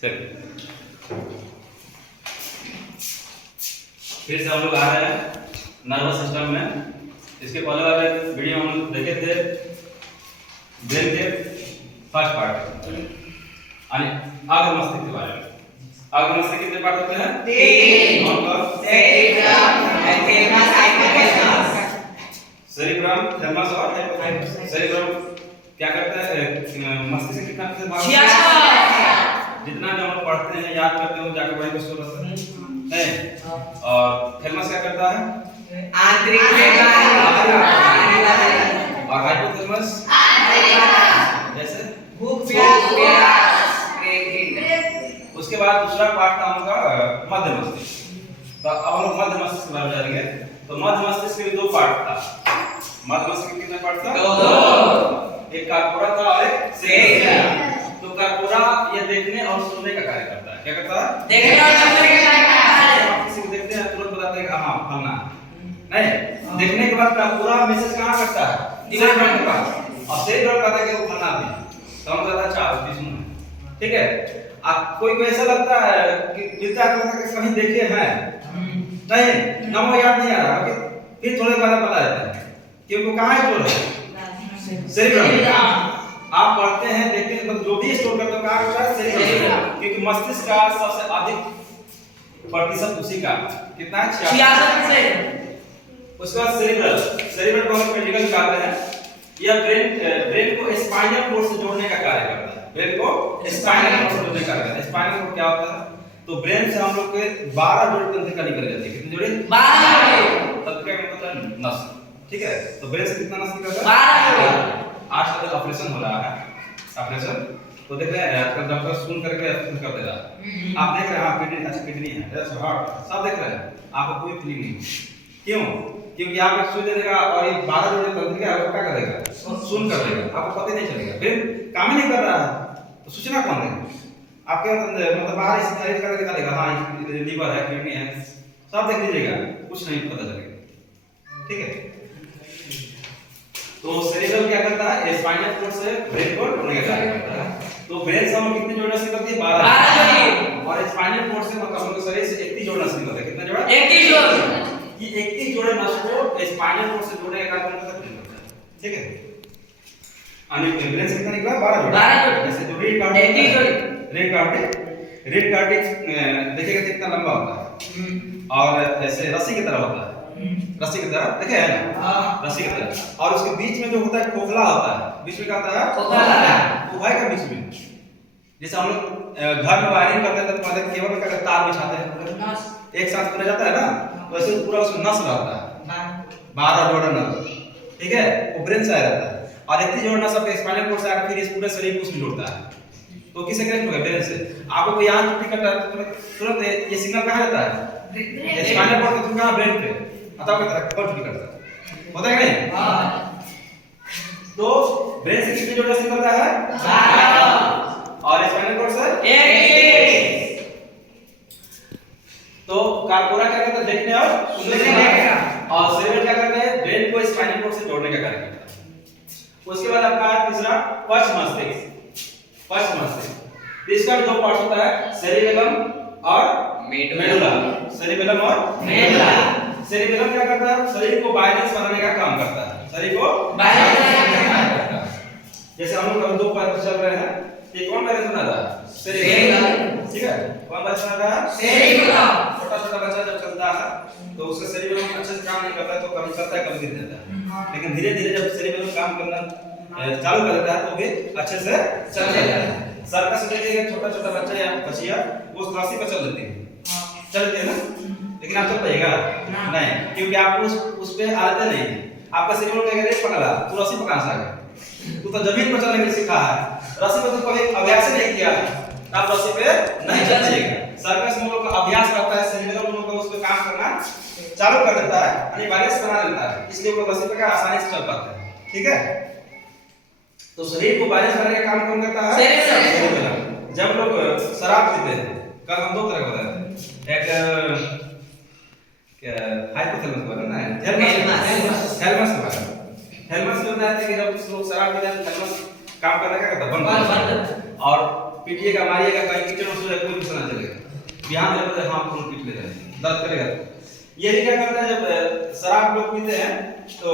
चलिए फिर से हम लोग आ रहे हैं नर्वस सिस्टम में। इसके पहले वाले वीडियो हम लोग देखे थे ब्रेन के फर्स्ट पार्ट यानी आगर मस्तिष्क के बारे में। आगर मस्तिष्क कितने पार्ट होते हैं? 3 सेरिब्रम, थैलेमस और हाइपोथैलेमस। सेरिब्रम क्या करता है? मस्तिष्क कितना भाग? 66। जितना भी हम लोग पढ़ते हैं याद करते हो जाके वही क्वेश्चन करते हैं। और थैलेमस क्या करता है? आंतरिक और हाइपोथैलेमस जैसे भूख प्यास। उसके बाद दूसरा पार्ट था उनका मध्य मस्तिष्क। तो अब हम लोग मध्य मस्तिष्क के बारे में जानेंगे। तो मध्य मस्तिष्क के 2 पार्ट था। मध्य मस्तिष्क के कितने पार्ट था? 2। एक कार्पोरा था और एक सेरिब्रम। तो कार्पोरा ये देखने और सुनने का कार्य करता है। क्या करता है? देखने और सुनने का कार्य। किसी को देखते हैं तुरंत बताते हैं हां फलना नहीं। देखने के बाद कार्पोरा मैसेज कहां करता है? सेरिब्रम के पास। और सेरिब्रम कहता है कि वो फलना भी। तो हम कहता है अच्छा सुनो। ठीक है। आप कोई को ऐसा लगता है कि मिलता है कि कहीं देखे हैं नहीं नाम याद नहीं आ रहा फिर थोड़े बाद पता रहता है कि वो कहां स्टोर है? सेरिब्रम। आप पढ़ते हैं देखते हैं मतलब जो भी स्टोर करते हो कहां होता है? सेरिब्रम। क्योंकि मस्तिष्क का सबसे अधिक प्रतिशत उसी का कितना है? 66%। उसके बाद सेरिब्रम को हम मेडिकल में कहते हैं। यह ब्रेन को स्पाइनल कोड से जोड़ने का कार्य करता है। ब्रेन को स्पाइनल कोड से जोड़ने का कार्य करता है। स्पाइनल कोड क्या होता है? तो ब्रेन से हम लोग के 12 जोड़े तंत्रिका निकल जाती है। कितनी जोड़े? 12 तंत्रिका का मतलब नस। ठीक है। तो ब्रेन से कितना नस निकलता है? 12। आजकल ऑपरेशन हो रहा है ऑपरेशन तो देख रहे हैं आजकल डॉक्टर सुन करके कर दे रहा है। आप देख रहे हैं हां किडनी अच्छा किडनी है जैसे हार्ट सब देख रहे हैं आपको कोई फीलिंग नहीं। क्यों? क्योंकि आप एक सुई दे देगा और ये 12 जोड़े तंत्रिका है वो क्या करेगा? सुन कर देगा। आपको पता ही नहीं चलेगा। ब्रेन काम ही नहीं कर रहा है तो सूचना कौन देगा? आपके मतलब बाहर इस तरह का दिखा देगा हां लीवर है किडनी है सब देख लीजिएगा कुछ नहीं पता चलेगा। ठीक है। तो सेरिब्रम क्या करता है? स्पाइनल कोड से ब्रेन को जोड़ने का कार्य करता है। तो ब्रेन से हम कितने जोड़ना सीखते हैं? 12 और स्पाइनल कोड से मतलब हम लोग शरीर से 31 जोड़ना सीखते हैं। कितना जोड़ा? 31 जोड़। ये 31 जोड़े नस को स्पाइनल कोड से जोड़ने का कार्य करता है। ठीक है। अनि ब्रेन से कितना निकला? 12 जोड़े। जैसे जो रेड कार्टिक देखिएगा कितना लंबा होता है और ऐसे रस्सी की तरह होता है। रस्सी की तरह देखे है ना? हां रस्सी की तरह। और उसके बीच में जो होता है खोखला होता है। बीच में क्या होता है? खोखला। वो है का बीच में जैसे हम लोग घर में वायरिंग करते हैं तो पहले केबल में क्या तार बिछाते हैं पूरा एक साथ पूरा जाता है ना वैसे पूरा उसमें नस रहता है 12 जोड़ा नस। ठीक है। वो ब्रेन से आया रहता है और 31 जोड़ा नस अपने स्पाइनल कोड से आकर फिर इस पूरे शरीर को उसमें जोड़ता है। तो किसे कनेक्ट होगा? ब्रेन से। आपको कोई यहां टूटी करता है तो तुरंत ये सिग्नल कहां जाता है? स्पाइनल कोड के थ्रू कहां? ब्रेन पे अथवा की तरह कॉल करता है। होता है कि नहीं? हां। तो ब्रेन से कितने जोड़े निकलता है? 12 और स्पाइनल कोड से 21। तो कार्पोरा क्या करता है? देखने और सुनने का कार्य। और सेरिब्रम क्या करता है? ब्रेन को स्पाइनल कोड से जोड़ने का कार्य करता है। उसके बाद आपका तीसरा पश्च मस्तिष्क। पश्च मस्तिष्क इसका भी 2 पार्ट होता है सेरिबेलम और मेडुला। सेरिबेलम और मेडुला। सेरिबेलम क्या करता है? शरीर को बैलेंस बनाने का काम करता है। शरीर को बैलेंस बनाने का काम करता है। जैसे हम लोग 2 पैर पर चल रहे हैं ये कौन बैलेंस बनाता है? सेरिबेलम। ठीक है। कौन बैलेंस बनाता है? सेरिबेलम। छोटा बच्चा जब चलता है तो उसका सेरिबेलम अच्छे से काम नहीं करता है तो कभी चलता है कभी गिर जाता है। लेकिन धीरे-धीरे जब सेरिबेलम काम करना चालू कर देता है तो भी अच्छे से चल जाता है। सर्कस में देखिए छोटा बच्चा या बच्चियां वो रस्सी पर चल लेती है। चलते हैं ना लेकिन आप चल पाएगा नहीं क्योंकि आप उस पे आदत नहीं है। आपका सेरिब्रम में अगर पकड़ा तो रस्सी पकड़ से आ गया तू तो जमीन पर चलने के लिए सीखा है रस्सी पर तो कभी अभ्यास नहीं किया आप रस्सी पे नहीं चल पाएगा। सर्कस में लोग अभ्यास करता है सेरिब्रम लोग उस पे काम करना चालू कर देता है यानी बैलेंस बना लेता है इसलिए वो रस्सी पे आसानी से चल पाते हैं। ठीक है। तो शरीर को बैलेंस करने का काम कौन करता है? सेरिब्रम। जब लोग शराब पीते हैं कल हम 2 तरह का बताए एक क्या हाइपोथैलेमस के बारे में ना थैलेमस के बारे में। थैलेमस में बताया था कि जब लोग शराब पीते हैं थैलेमस काम करने का करता है बंद और पीटिएगा, मारिएगा, कहीं कीचड़ में सो जाए, कोई गुस्सा ना चलेगा। बिहान में बोले हाँ फोन पीट लेगा, दर्द करेगा। ये भी क्या करता है, जब शराब लोग पीते हैं तो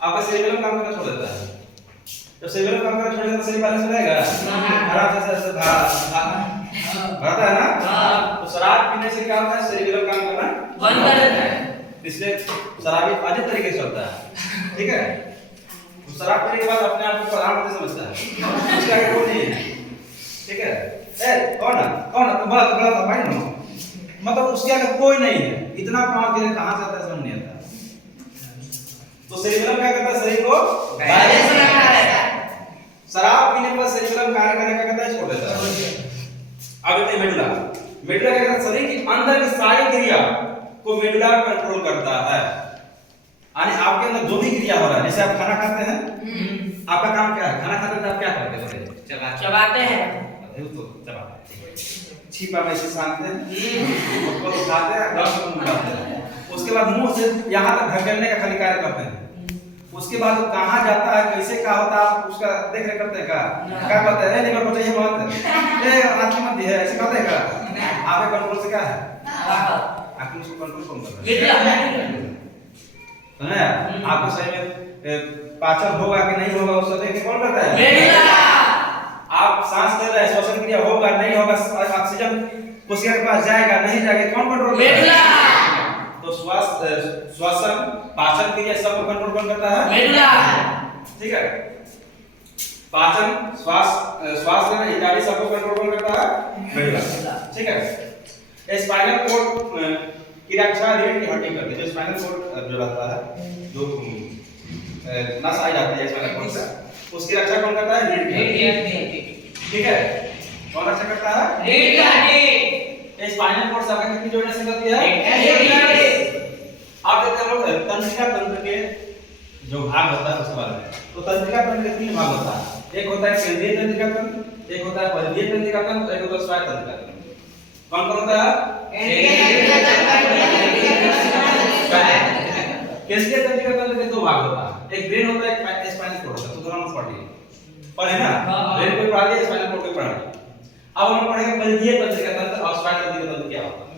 आपका सेरिबेलम काम करना छोड़ देता है। जब सेरिबेलम काम करना छोड़ देता है, सही बैलेंस हो जाएगा, आराम से ऐसे भरता है ना। तो शराब पीने से क्या होता है, सेरिबेलम काम करना बंद कर देता है, इसलिए शराबी अजब तरीके से चलता है, ठीक है। तो शराब पीने के बाद अपने आप को प्रधानमंत्री समझता है, उसका आगे कोई नहीं है, ठीक है। ए कौन तुम बड़ा भाई ना, मतलब उसके आगे कोई नहीं है, इतना पावर दे कहां से आता है समझ नहीं आता। तो सेरिबेलम क्या करता है, शरीर को बैलेंस रखता है। शराब पीने पर सेरिबेलम कार्य करने का कहता है छोड़ देता है। अब देखते हैं मेडुला। मेडुला क्या करता है, शरीर के अंदर की सारी क्रिया को मेडुला कंट्रोल करता है। यानी आपके अंदर जो भी क्रिया हो रहा है, जैसे आप खाना खाते हैं, आपका काम क्या है, खाना खाते हैं आप क्या करते हैं, चबाते हैं, तो चबाते हैं, छिपा में से सानते हैं, उसको उठाते हैं, गम को उठाते हैं, उसके बाद मुंह से यहां तक ढकेलने का खाली कार्य करते हैं। उसके बाद वो कहां जाता है, कैसे क्या होता है, आप उसका देख रेख करते हैं क्या करते हैं, निकल पड़ते हैं बहुत ए आंखें मत है, ऐसे करते हैं क्या, आपके कंट्रोल से क्या है, आंखें उसको कंट्रोल कौन कर रहा है, समझे। आपको सही में पाचन होगा कि नहीं होगा, उसको देख के कौन करता है, आप सांस ले रहे हैं, श्वसन क्रिया होगा नहीं होगा, ऑक्सीजन कोशिका के पास जाएगा नहीं जाएगा, कौन कंट्रोल करता है। तो श्वसन पाचन क्रिया सब कंट्रोल कौन करता है, मेडुला, ठीक है। पाचन श्वास लेना इत्यादि सबको कंट्रोल कौन करता है, मेडुला, ठीक है। स्पाइनल कॉर्ड की रक्षा रीढ़ की हड्डी करती है। जो स्पाइनल कॉर्ड जो रहता है, जो नस आ जाती है स्पाइनल कॉर्ड से, उसकी रक्षा कौन करता है, रीढ़ की हड्डी, ठीक है। कौन रक्षा करता है, रीढ़ की हड्डी। स्पाइनल कॉर्ड से आगे कितनी जोड़ने से करती है, आप देखते हैं लोग तंत्रिका तंत्र के जो भाग होता है उसके बारे में। तो तंत्रिका तंत्र के 3 भाग होता है, एक होता है केंद्रीय तंत्रिका तंत्र, एक होता है परिधीय तंत्रिका तंत्र, एक होता है स्वायत्त तंत्रिका तंत्र। कौन कौन होता है, केंद्रीय तंत्रिका तंत्र के 2 भाग होता है, एक ब्रेन होता है, एक स्पाइनल कॉर्ड होता है। तो दोनों में पढ़े ना, ब्रेन को पढ़ा दिया, स्पाइनल कॉर्ड को पढ़ा दिया। अब हम पढ़ेंगे परिधीय तंत्रिका तंत्र और स्वायत्त तंत्रिका तंत्र क्या होता है।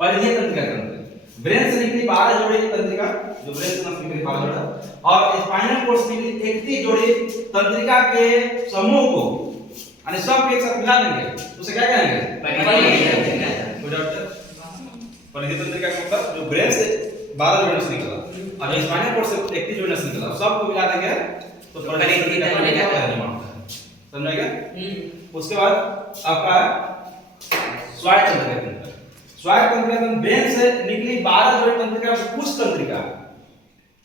परिधीय तंत्रिका तंत्र ब्रेन से निकली 12 जोड़ी तंत्रिका, जो ब्रेन से निकली 12 जोड़ी, और स्पाइनल कॉर्ड से निकली 31 जोड़ी तंत्रिका के समूह को, यानी सब एक साथ मिला देंगे, उसे क्या कहेंगे, परिधीय तंत्रिका। परिधीय तंत्रिका का मतलब जो ब्रेन से 12 जोड़ी से निकला और जो स्पाइनल कॉर्ड से 31 जोड़ी से निकला, सबको मिला देंगे तो परिधीय तंत्रिका का निर्माण होता है, समझेगा। उसके बाद आपका स्वायत्त तंत्रिका तंत्र। स्वायत्त तंत्रिका तंत्र ब्रेन से निकली 12 जोड़ी तंत्रिका से कुछ तंत्रिका,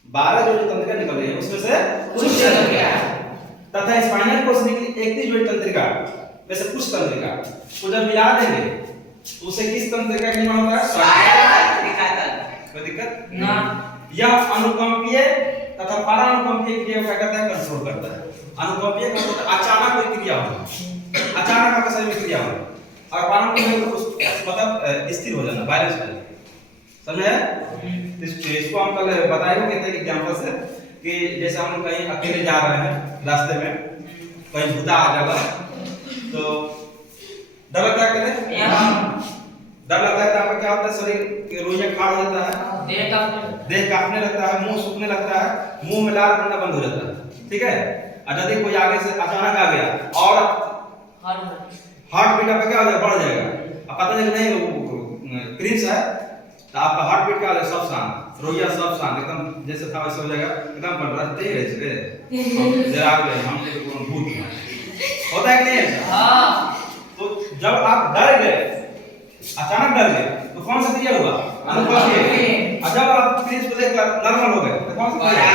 12 जोड़ी तंत्रिका निकल रही है, उसमें से कुछ तंत्रिका, तथा स्पाइनल कॉर्ड से निकली 31 जोड़ी तंत्रिका वैसे कुछ तंत्रिका को जब मिला देंगे तो उसे किस तंत्रिका का निर्माण होता है, स्वायत्त तंत्रिका तंत्र। कोई दिक्कत ना। यह अनुकंपीय तथा परानुकंपीय क्रिया को क्या करता है, कंट्रोल करता है। अनुकंपीय का मतलब अचानक कोई क्रिया हो, अचानक आपके शरीर में क्रिया हो, और परानुकंपीय मतलब स्थिर हो जाना, बैलेंस हो जाना, समझे। इसको हम कल बताएंगे कहते हैं एग्जांपल से कि जैसे हम लोग कहीं अकेले जा रहे हैं, रास्ते में कहीं भूता आ जाएगा तो डर लगता है, डर लगता है तो आपका क्या होता है, शरीर रोइयां खाड़ हो जाता है, देह कांपने लगता है, मुंह सूखने लगता है, मुंह में लार पड़ना बंद हो जाता है, ठीक है। और यदि कोई आगे से अचानक आ गया और हार्ट बीट आपका क्या हो जाएगा, बढ़ जाएगा, अब पता नहीं क्रिंस है तो आपका हार्ट बीट क्या हो जाएगा, सब शांत, रोइया सब शांत, एकदम जैसे था वैसे हो जाएगा, एकदम बढ़ रहा है जरा आ गए हम तो कोनो भूत होता है कि नहीं ऐसा। हां, तो जब आप डर गए, अचानक डर गए तो कौन सा क्रिया हुआ, अनुकंपीय। और जब आप क्रिंस को देखकर नॉर्मल हो गए तो कौन सा क्रिया,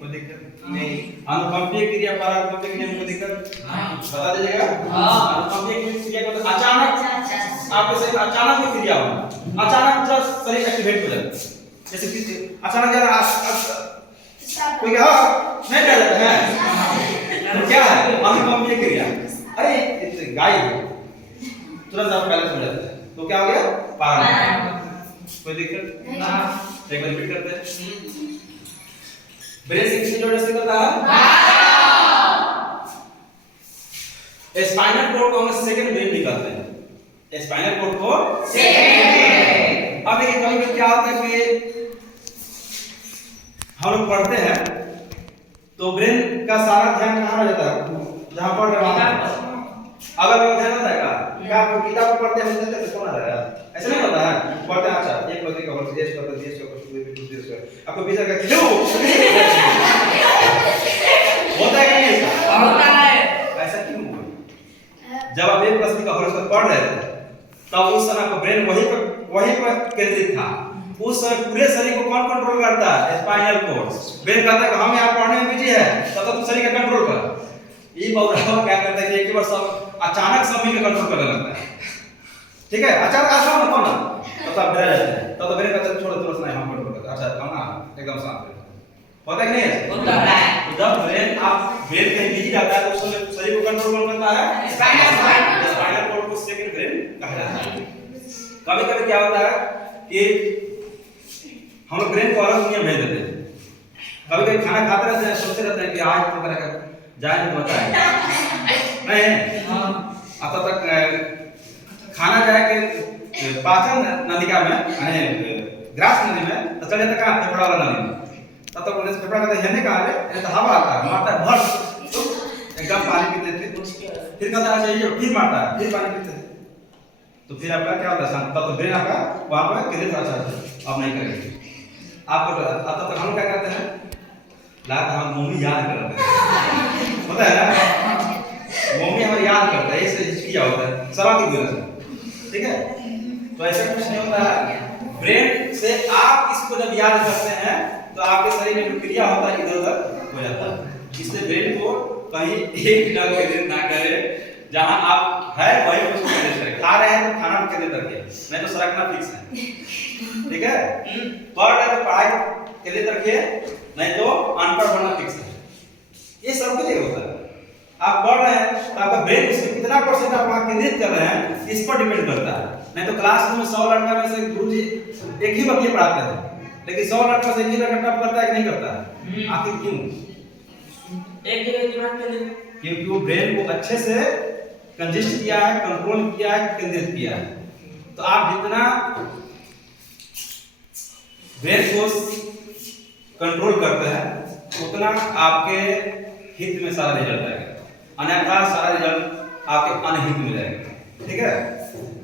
कोई दिक्कत नहीं। अनुकंपीय क्रिया परानुकंपीय क्रिया में दिक्कत बता दीजिएगा। अनुकंपीय क्रिया को अचानक आपके शरीर अचानक में क्रिया होना, अचानक जब शरीर एक्टिवेट हो जाए, जैसे कि अचानक जरा कोई क्या नहीं कर जाता है, तो क्या है अनुकंपीय क्रिया। अरे इतने गाय तुरंत आप बैलेंस हो जाता है, तो क्या हो गया, परानुकंपीय। कोई दिक्कत ना, एक बार रिपीट करते हैं। ब्रेन से किससे जोड़ने से करता है, स्पाइनल कोड को हम सेकंड ब्रेन निकालते हैं, स्पाइनल कोड को सेकंड। अब देखिए कभी कभी क्या होता है कि हम लोग पढ़ते हैं तो ब्रेन का सारा ध्यान कहाँ रहता है, जहाँ पढ़ रहे हैं। अगर वो ध्यान रहता है क्या आप किताब पढ़ते हैं मुझे तो कौन आ रहा है, ऐसा नहीं होता है। पढ़ते हैं अच्छा एक बजे का वर्ष देश का देश का कुछ आपको विचार का क्यों होता है कि नहीं ऐसा होता है। ऐसा क्यों हुआ? जब आप एक प्रश्न का हॉरोस्कोप पढ़ रहे थे तब उस समय आपका ब्रेन वहीं पर केंद्रित था। उस समय पूरे शरीर को कौन कंट्रोल करता है? Spinal cord. ब्रेन कहता है कि हम यहाँ पढ़ने में बिजी है, तब तक शरीर का कंट्रोल कर। ये बहुराव क्या करता है कि एक ही बार सब अचानक सभी का कंट्रोल करने लगता है। ठीक है, अचानक ऐसा होता है ना तब आप डर जाते हैं, तब तो ब्रेन कहता है थोड़ा सुनाई हम कंट्रोल करते हैं। अच्छा हम ना एकदम शांत रहते हैं, होता है कि नहीं है? होता है। तो जब ब्रेन कहीं बिजी रहता है तो उस समय शरीर को कंट्रोल कौन करता है? स्पाइनल कोड को सेकंड ब्रेन कहा जाता है। कभी-कभी क्या होता है कि हम लोग ब्रेन को अलग दुनिया भेज देते हैं। कभी-कभी खाना खाते रहते हैं, सोचते रहते हैं कि आज तो मेरा जाए तो बताएं नहीं अब तक खाना जाए कि पाचन नलिका में यानी ग्रास नली में तो चले जाता कहाँ फेफड़ा वाला नली में, तब तक उन्हें फेफड़ा कहता है हिलने कहाँ रे तो हवा आता है मारता है भर एकदम पानी पीते थे, फिर कहता है चाहिए फिर मारता है फिर पानी पीते थे, तो फिर आपका क्या होता है तब तो ब्रेन आपका वहाँ पर केंद्रित अच्छा अब नहीं करेंगे आपको। तब तक हम क्या करते हैं लात हम मम्मी याद करते हैं, होता है ना मम्मी हमें याद करता है, ऐसे किया होता है सवाल की वजह से। ठीक है, तो ऐसा कुछ नहीं होता है। ब्रेन से आप इसको जब याद करते हैं तो आपके शरीर में जो क्रिया होता है इधर-उधर हो जाता है। इसलिए ब्रेन को कहीं एक जगह केंद्रित ना करें, जहां आप है वहीं पर उसको केंद्रित करें। खा रहे हैं तो खाना पर केंद्रित रखिए, नहीं तो सरकना फिक्स है। ठीक है, पढ़ रहे तो पढ़ाई केंद्रित रखिए, नहीं तो अनपढ़ बनना फिक्स है। ये सब के लिए होता है। आप पढ़ रहे हैं तो आपका ब्रेन उसमें कितना परसेंट आप वहां केंद्रित कर रहे हैं इस पर डिपेंड करता है। नहीं तो क्लास में 100 लड़का में से गुरुजी एक ही बच्चे पढ़ाते हैं, लेकिन 100 लड़का से एक ही लड़का टॉप करता है कि नहीं करता है? आखिर क्यों? एक जगह दिमाग के लिए क्योंकि वो ब्रेन को अच्छे से कंजेस्ट किया है, कंट्रोल किया है, केंद्रित किया है। तो आप जितना ब्रेन को कंट्रोल करते हैं उतना आपके हित में सारा रिजल्ट आएगा, अन्यथा सारा रिजल्ट आपके अनहित में जाएगा। ठीक है,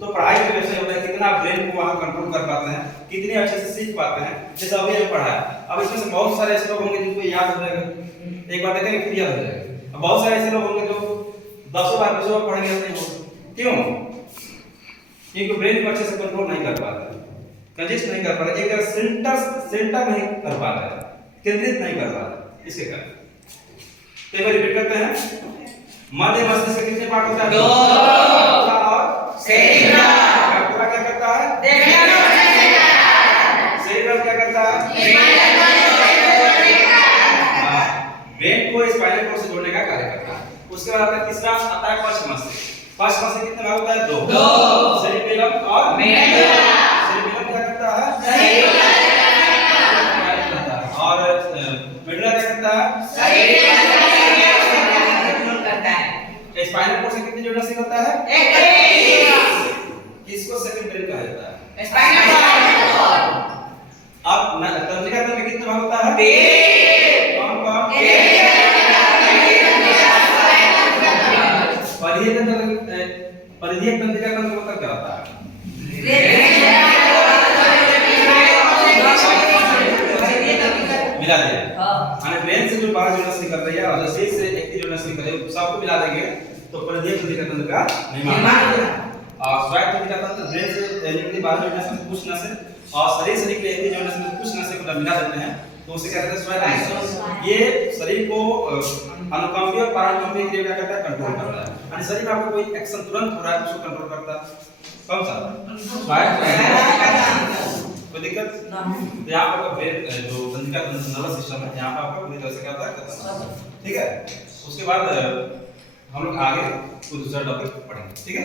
तो पढ़ाई के वैसे होता है कितना ब्रेन को वहां कंट्रोल कर पाते हैं, कितने अच्छे से सीख पाते हैं। जैसे अभी हम पढ़ा है, अब इसमें से बहुत सारे ऐसे लोग होंगे जिनको याद हो जाएगा, एक बार देखेंगे फिर याद हो जाएगा। अब बहुत सारे ऐसे लोग होंगे जो 10 बार 20 बार पढ़ेंगे नहीं होगा। क्यों? क्योंकि ब्रेन को अच्छे से कंट्रोल नहीं कर पाते, कंजेस्ट नहीं कर पाते, एक सेंटर नहीं कर पाते, केंद्रित नहीं कर पाते। इसके कारण एक बार रिपीट करते हैं, मध्य मस्तिष्क के कितने पार्ट होता है? 2 और सेरेब्रम पूरा क्या करता है? देखने में सेरेब्रम क्या करता है? ब्रेन को स्पाइनल कोड से जोड़ने का कार्य करता है। उसके बाद आता है तीसरा, आता है पश्च मस्तिष्क। पश्च मस्तिष्क कितने भाग होता है? 2 सेरेबेलम और मेडुला। सेरेबेलम क्या करता है? और मेडुला क्या करता है? स्पाइनल कोड से कितनी जोड़ना सीख होता है? किसको सेकंड ब्रेन कहा जाता है? अब तंत्रिका तंत्र में कितने भाग होता है? 3। कौन-कौन? परिधीय तंत्रिका तंत्र मतलब क्या होता है? मिला दिया। माने ब्रेन से जो 12 जोड़ना निकल रही है और शेष से 21 जोड़ना निकल रही है, सबको मिला देंगे तो परिधीय तंत्रिका तंत्र का निर्माण होगा। और स्वायत्त तंत्रिका तंत्र ब्रेन से निकली 12 जोड़ना से कुछ नसें और शरीर से निकले 21 जोड़ना से कुछ नसें को मिला देते हैं तो उसे क्या कहते हैं? स्वायत्त तंत्र। ये शरीर को अनुकंपी और पाराकंपी क्रिया क्या करता है? कंट्रोल करता है। यानी शरीर में आपको कोई एक्शन तुरंत हो रहा है उसको कंट्रोल करता है। कौन सा? स्वायत्त। कोई दिक्कत? तो यहाँ पर ब्रेन जो तंत्रिका तंत्र नर्वस सिस्टम है यहाँ पर आपका पूरी तरह से क्या होता है? ठीक है, उसके बाद हम लोग आगे कोई दूसरा टॉपिक पढ़ेंगे। ठीक है।